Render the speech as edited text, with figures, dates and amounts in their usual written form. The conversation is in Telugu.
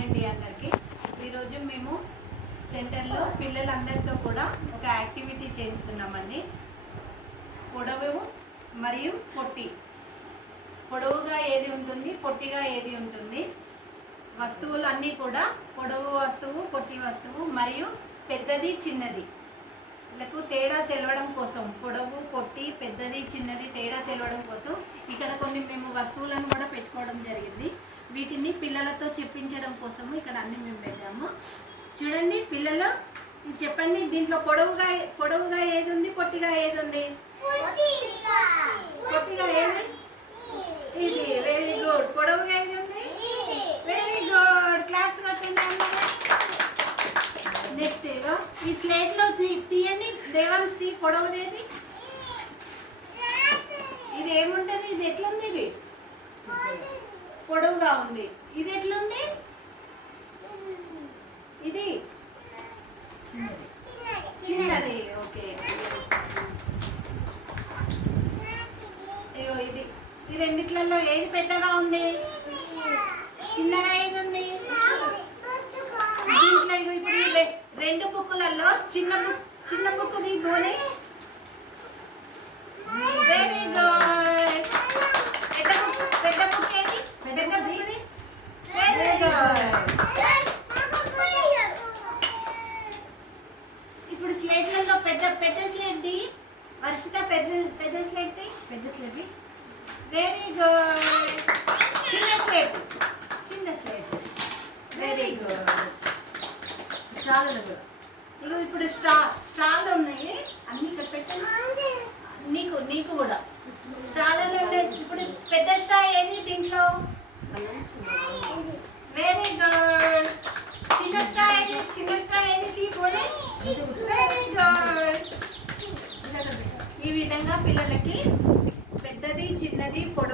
అండి అందరికీ. ఈరోజు మేము సెంటర్లో పిల్లలందరితో కూడా ఒక యాక్టివిటీ చేస్తున్నామండి. పొడవు మరియు పొట్టి. పొడవుగా ఏది ఉంటుంది, పొట్టిగా ఏది ఉంటుంది, వస్తువులు అన్నీ కూడా పొడవు వస్తువు, పొట్టి వస్తువు మరియు పెద్దది చిన్నది వీళ్ళకు తేడా తెలవడం కోసం, పొడవు పొట్టి పెద్దది చిన్నది తేడా తెలవడం కోసం ఇక్కడ కొన్ని మేము వస్తువులను కూడా పెట్టుకోవడం జరిగింది. వీటిని పిల్లలతో చెప్పించడం కోసము ఇక్కడ అన్ని మేము పెట్టాము. చూడండి పిల్లలు, చెప్పండి దీంట్లో పొడవుగా ఏది ఉంది, పొట్టిగా ఏది ఉంది? పొట్టిగా ఏది? ఇది. Very good. పొడవుగా ఏది ఉంది? Very good. క్లాప్స్ కొట్టండి. నెక్స్ట్ ఈ స్లేట్ లో తీయండి. దేవాన్స్ తీ. పొడవుదేది? ఇది ఏముంటది? ఇది ఎట్లుంది? ఇది పొడవుగా ఉంది. ఇది ఎట్లుంది? ఇది చిన్నది. ఓకే. అయ్యో ఇది. ఈ రెండిట్లలో ఏది పెద్దగా ఉంది? చిన్నగా ఏది ఉంది? దీంట్లో ఇప్పుడు రెండు బుక్కులలో చిన్న బుక్కుది భువనేష్. Very good. పెద్ద బుక్ ఏది? పెద్ద బుక్ది. Very good. ఇప్పుడు స్లేట్లలో పెద్ద స్లేట్ ది. వర్షిత పెద్ద స్లేట్ ది. Very good. చిన్న స్లేట్. Very good. స్ట్రాలలో కూడా ఇప్పుడు స్ట్రాలు ఉన్నాయి అన్ని ఇక్కడ పెట్టండి. నీకు కూడా స్ట్రాలలో ఉండే. ఇప్పుడు పెద్ద స్ట్రా ఏది దీంట్లో? Very good. చిన్న స్ట్రా ఏది భువనేష్? Very good. ఈ విధంగా పిల్లలకి పెద్దది చిన్నది పొడవు